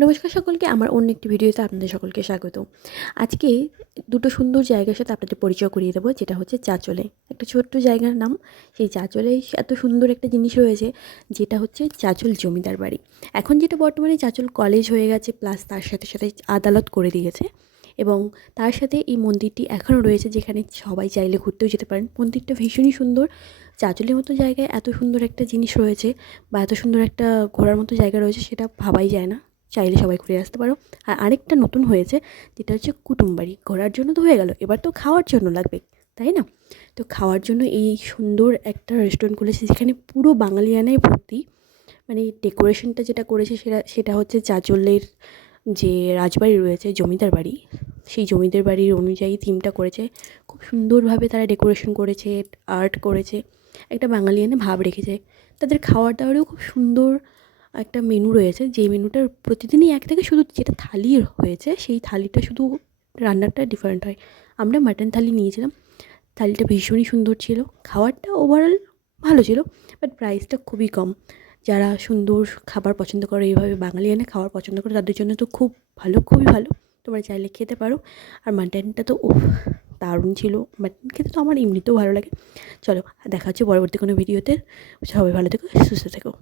নমস্কার সকলকে, আমার অন্য একটি ভিডিওতে আপনাদের সকলকে স্বাগত। আজকে দুটো সুন্দর জায়গার সাথে আপনাদের পরিচয় করিয়ে দেবো, যেটা হচ্ছে চাঁচলে। একটা ছোট্ট জায়গার নাম। সেই চাঁচলে এত সুন্দর একটা জিনিস রয়েছে, যেটা হচ্ছে চাঁচল জমিদার বাড়ি। এখন যেটা বর্তমানে চাঁচল কলেজ হয়ে গেছে, প্লাস তার সাথে সাথে আদালত করে দিয়েছে। এবং তার সাথে এই মন্দিরটি এখনও রয়েছে, যেখানে সবাই চাইলে ঘুরতেও যেতে পারেন। মন্দিরটা ভীষণই সুন্দর। চাঁচলের মতো জায়গায় এত সুন্দর একটা জিনিস রয়েছে, বা এত সুন্দর একটা ঘোরার মতো জায়গা রয়েছে, সেটা ভাবাই যায় না। চাইলে সবাই ঘুরে আসতে পারো। আর আরেকটা নতুন হয়েছে, যেটা হচ্ছে কুটুমবাড়ি। ঘোরার জন্য তো হয়ে গেল, এবার তো খাওয়ার জন্য লাগবে, তাই না? তো খাওয়ার জন্য এই সুন্দর একটা রেস্টুরেন্ট খুলেছে, যেখানে পুরো বাঙালিয়ানায় ভর্তি। মানে ডেকোরেশনটা যেটা করেছে সেটা হচ্ছে চাঁচলের যে রাজবাড়ি রয়েছে, জমিদার বাড়ি, সেই জমিদার বাড়ির অনুযায়ী থিমটা করেছে। খুব সুন্দরভাবে তারা ডেকোরেশন করেছে, আর্ট করেছে, একটা বাঙালিয়ানা ভাব রেখেছে। তাদের খাওয়ার দাওয়ারেও খুব সুন্দর একটা মেনু রয়েছে, যেই মেনুটার প্রতিদিনই এক থেকে, শুধু যেটা থালি হয়েছে সেই থালিটা শুধু রান্নাটা ডিফারেন্ট হয়। আমরা মাটন থালি নিয়েছিলাম। থালিটা ভীষণই সুন্দর ছিল। খাবারটা ওভারঅল ভালো ছিল, বাট প্রাইসটা খুবই কম। যারা সুন্দর খাবার পছন্দ করে, এইভাবে বাঙালিয়ানা খাবার পছন্দ করে, তাদের জন্য তো খুব ভালো, খুবই ভালো। তোমরা চাইলে খেতে পারো। আর মাটনটা তো উফ, দারুণ ছিল। মাটন খেতে তো আমার এমনিতেও ভালো লাগে। চলো, দেখা হচ্ছে পরবর্তী কোনো ভিডিওতে। সবাই ভালো থেকো, সুস্থ থেকো।